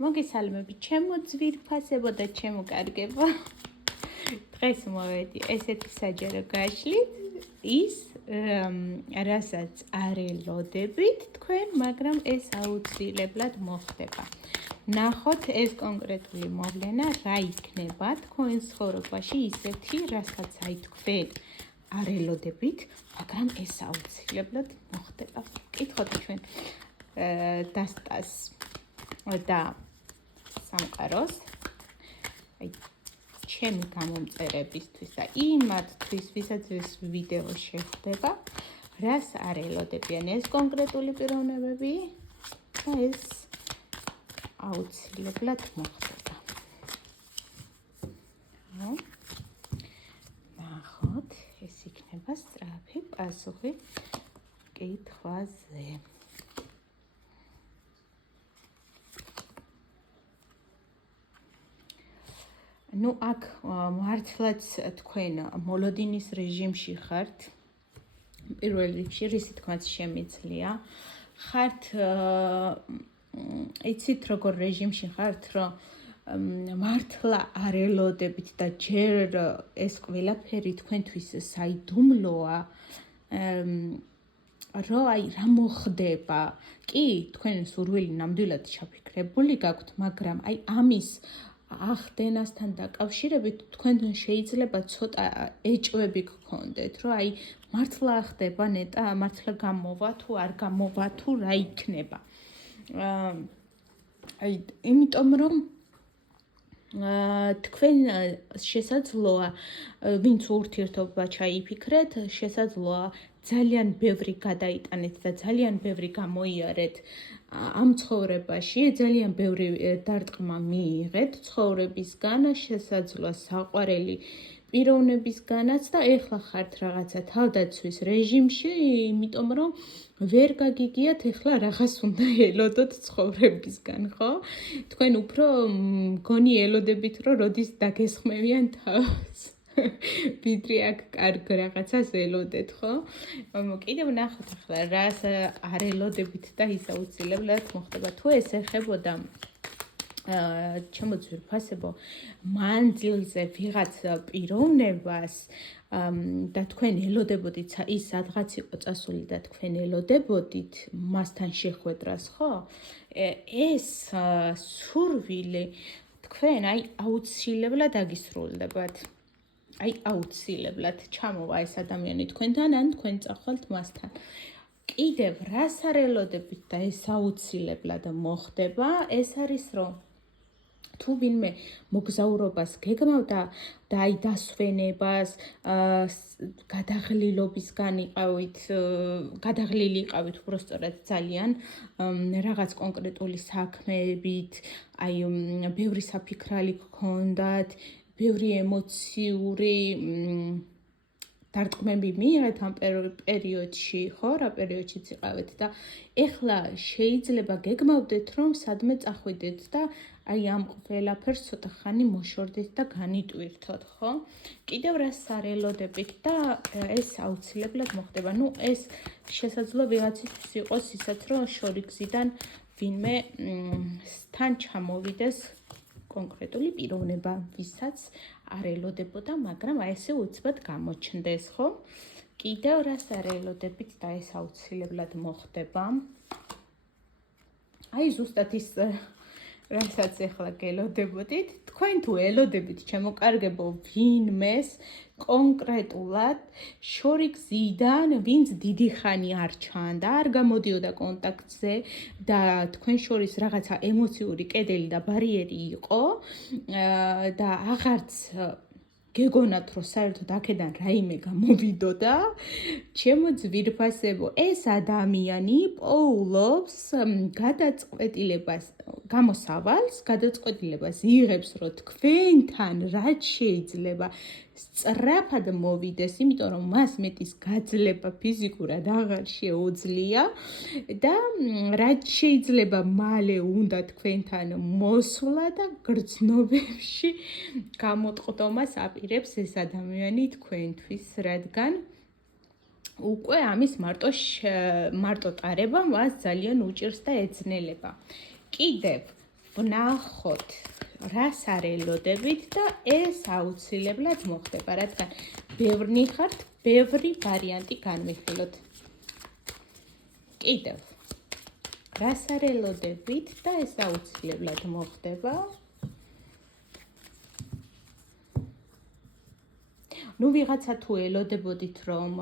მოგესალმებით, ჩემო ძვირფასებო და ჩემო კარგებო. დღეს მოვედი ესეთი საჯარო გაშლით, ის რასაც არ ელოდებით თქვენ, მაგრამ ეს აუცილებლად მოხდება. ნახოთ ეს კონკრეტული მოვლენა რა იქნება თქვენ ცხოვრებაში ისეთი, რასაც აი თქვენ არ ელოდებით, მაგრამ ეს აუცილებლად მოხდება. კითხოთ ჩვენ დასტას და სამყაროს, აი ჩემი გამომწერებისთვის და იმათთვის, ვისაც ეს ვიდეო შეხვდება, რას არ ელოდებიან ეს კონკრეტული პიროვნებები და ეს აუცილებლად მოხდება. ნახოთ, ეს იქნება სწრაფი პასუხი კითხვაზე. ნუ აქ მართლაც თქვენ მოლოდინის რეჟიმში ხართ. პირველ რიგში რისი თქმაც შემიძლია. ხართ იცით როგორ რეჟიმში ხართ, რომ მართლა არ ელოდებით და ჯერ ეს ყველაფერი თქვენთვის საიდუმლოა, რომ აი რა მოხდება. კი, თქვენ სურვილი ნამდვილად ჩაფიქრებული გაქვთ, მაგრამ აი ამის ახდენასთან დაკავშირებით თქვენ შეიძლება ცოტა ეჭვები გქონდეთ, რომ აი მართლა ხდება ნეტა, მართლა გამოვა თუ არ გამოვა თუ რა იქნება. აი იმიტომ რომ თქვენ შესაძლოა ვინც ურთიერთობა ჩაიფიქრეთ, შესაძლოა ძალიან ბევრი გადაიტანეთ და ძალიან ბევრი გამოიარეთ ამ ცხოვრებაში, ძალიან ბევრი დარტყმა მიიღეთ ცხოვრებისგან, შესაძლოა საყვარელი პიროვნებისგანაც და ეხლა ხართ რაღაცა თავდაცვის რეჟიმში, იმიტომ რომ ვერ გაგიგიათ ეხლა რაღაც უნდა ელოდოთ ცხოვრებისგან, ხო? თქვენ უფრო მგონი ელოდებით, რომ როდის დაგესხმევიან თავს. ვიდრე აქ კარგ რაღაცას ელოდეთ, ხო? კიდევ ნახოთ ახლა რას არ ელოდებით და ის აუცილებლად მოხდება. თუ ეს ეხებოდა ჩემო ძვირფასებო მანძილზე ვიღაც პიროვნებას და თქვენ ელოდებოდით ის სადღაც იყო წასული და თქვენ ელოდებოდით მასთან შეხვედრას, ხო? ეს სურვილი თქვენ აი აუცილებლად აგისრულდებათ. აი აუცილებლად ჩამოვა ეს ადამიანი თქვენთან ან თქვენ წახვალთ მასთან. კიდევ რას არ ელოდებით და ეს აუცილებლად მოხდება, ეს არის რომ თუ ვინმე მოგზაურობას გეგმავდა და აი დასვენებას, გადაღლილობისგან იყავით, გადაღლილი იყავით უბრალოდ ძალიან რაღაც კონკრეტული საქმეებით, აი ბევრი საფიქრალი გქონდათ, ბევრი ემოციური დარტყმები მიიღეთ ამ პერიოდში, ხო, რა პერიოდშიც იყავით და ეხლა შეიძლება გეგმავდეთ, რომ სადმე წახვიდეთ და აი ამ ყველაფერს ცოტა ხანი მოშორდეთ და განიტვირთოთ, ხო? კიდევ რას არ ელოდებით და ეს აუცილებლად მოხდება. ნუ ეს შესაძლოა ვიღაცისთვის იყოს ისაც, რომ შორიგზიდან ვინმე თან ჩამოვიდეს კონკრეტული პიროვნება, ვისაც არ ელოდებოდა, მაგრამ აი ესე უცბად გამოჩნდეს, ხო? კიდევ რას არ ელოდებით და ეს აუცილებლად მოხდება. აი ზუსტად ის რასაც ეხლა გელოდებოდით, თქვენ თუ ელოდებით ჩემო კარგებო ვინმეს კონკრეტულად შორიგზიდან, ვინც დიდი ხანი არ ჩანდა, არ გამოდიოდა კონტაქტზე და თქვენ შორის რაღაცა ემოციური კედელი და ბარიერი იყო და აღარც გეგონათ, რომ საერთოდ აქედან რაიმე გამოვიდოდა, ჩემო ძვირფასებო, ეს ადამიანი პოულობს გადაწყვეტილებას, გამოსავალს, გადაწყვეტილებას იღებს, რომ თქვენთან რაც შეიძლება სწრაფად მოვიდეს, იმიტომ რომ მას მეტის გაძლება ფიზიკურად აღარ შეუძლია და რაც შეიძლება მალე უნდა თქვენთან მოსვლა და გრძნობებში გამოტყდომას აპირებს ეს ადამიანი თქვენთვის, რადგან უკვე ამის მარტო ტარება მას ძალიან უჭირს და ეძნელება. კიდევ ვნახოთ რას არ ელოდებით და ეს აუცილებლად მოხდება, რადგან ბევრი ხართ, ბევრი ვარიანტი განვიხილოთ. კიდევ რას არ ელოდებით და ეს აუცილებლად მოხდება. ნუ ვიღაცა თუ ელოდებოდით რომ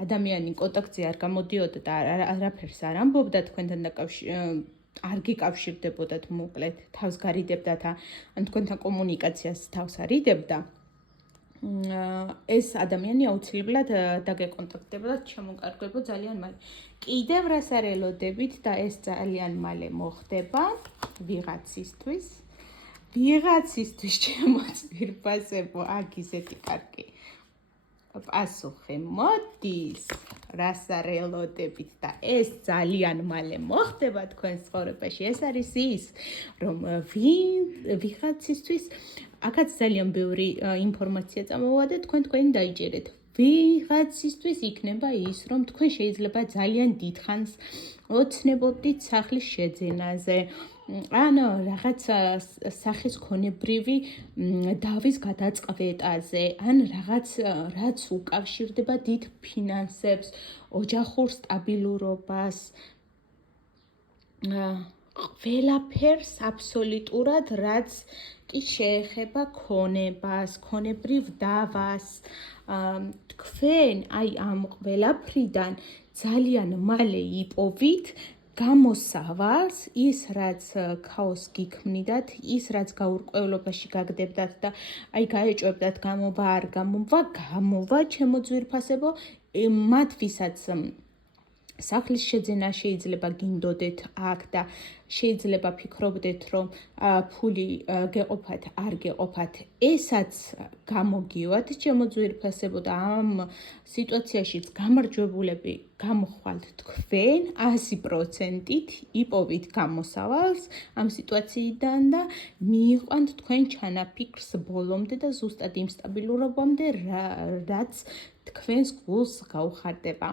ადამიანი კონტაქტზე არ გამოდიოდა და არაფერს არ ამბობდა თქვენთან არ გიკავშირდებოდათ მოკლედ, თავს გარიდებდათ ან თქვენთან კომუნიკაციას თავს არიდებდა. ეს ადამიანი აუცილებლად დაგეკონტაქტებოდა, შემოკარგებო ძალიან მალე. კიდევ რას არ ელოდებით და ეს ძალიან მალე მოხდება ვიღაცისთვის ჩემო ძვირფასებო, აქ ისეთი კარგი პასუხი მოდის, რას არ ელოდებით და ეს ძალიან მალე მოხდება თქვენს ცხოვრებაში. ეს არის ის, რომ ვიღაცისთვის აქაც ძალიან ბევრი ინფორმაცია წამოვა და თქვენი დაიჭერეთ. ვიღაცისთვის იქნება ის, რომ თქვენ შეიძლება ძალიან დიდხანს ოცნებობდით სახლის შეძენაზე, ან რაღაც სახის ქონებრივი დავის გადაწყვეტაზე, ან რაღაც რაც უკავშირდება დიდ ფინანსებს, ოჯახურ სტაბილურობას, ყველაფერს აბსოლუტურად, რაც კი შეეხება ქონებას, ქონებრივ დავას. თქვენ აი ამ ყველაფრიდან ძალიან მალე იპოვით გამოსავალს, ის რაც ქაოსს გიქმნიდათ, ის რაც გაურკვევლობაში გაგდებდათ და აი გაეჭვებდათ გამოვა, არ გამოვა, ჩემო ძვირფასებო, მათ ვისაც სახლის შეძენა შეიძლება გინდოდეთ აქ და შეიძლება ფიქრობდეთ, რომ ფული გეყოფათ, არ გეყოფათ, ესაც გამოგივათ, ჩემო ძვირფასებო და ამ სიტუაციაშიც გამარჯვებულები გამოხვალთ თქვენ 100%-ით, იპოვით გამოსავალს ამ სიტუაციიდან და მიიყვანთ თქვენ ჩანაფიქრს ბოლომდე და ზუსტად იმ სტაბილურობამდე, რაც თქვენს გულს გაუხარდება.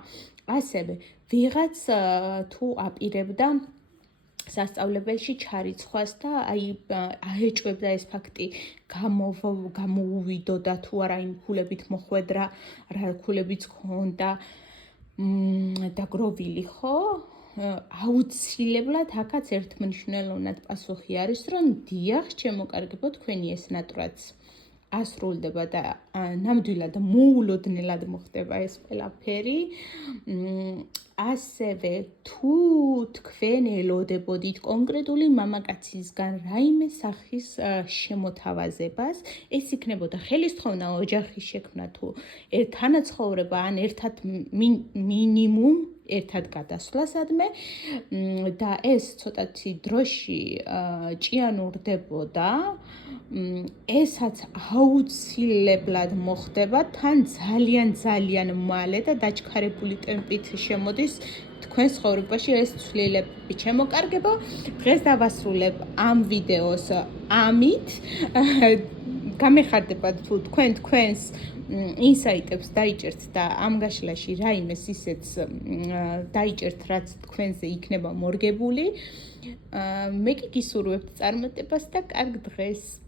ასევე ვიღაც თუ აპირებდა სასწავლებელში ჩარიცხვას და აი აეჭვებდა ეს ფაქტი გამოუვიდოდა თუ არა იმ ქულებით მოხვედრა, რა ქულებიც ჰქონდა დაგროვილი, ხო? აუცილებლად აქაც ერთმნიშვნელოვნად პასუხი არის, რომ დიახ, შემოკარგებო, თქვენი ეს ნატრაც ასრულდება და ნამდვილად მოულოდნელად მოხდება ეს ყველაფერი. ასევე თუ თქვენ ელოდებოდით კონკრეტული მამაკაცისგან რაიმე სახის შემოთავაზებას, ეს იქნებოდა ხელისთხოვნა, ოჯახის შექმნა თუ თანაცხოვრება ან ერთად მინიმუმ ერთად გადასვლა სადმე და ეს ცოტათი დროში ჭიანურდებოდა, ესაც აუცილებლად მოხდება თან ძალიან მალე და დაჩქარებული ტემპით შემოდის თქვენ ცხოვრებაში ეს ცვლილებები. შემოკარგებო, დღეს დავასრულებ ამ ვიდეოს ამით. გამეხარდებათ თუ თქვენს ინსაიტებს დაიჭერთ და ამ გაშლაში რაიმეს ისეც დაიჭერთ, რაც თქვენზე იქნება მორგებული. მე კი გისურვებთ წარმატებას და კარგ დღეს.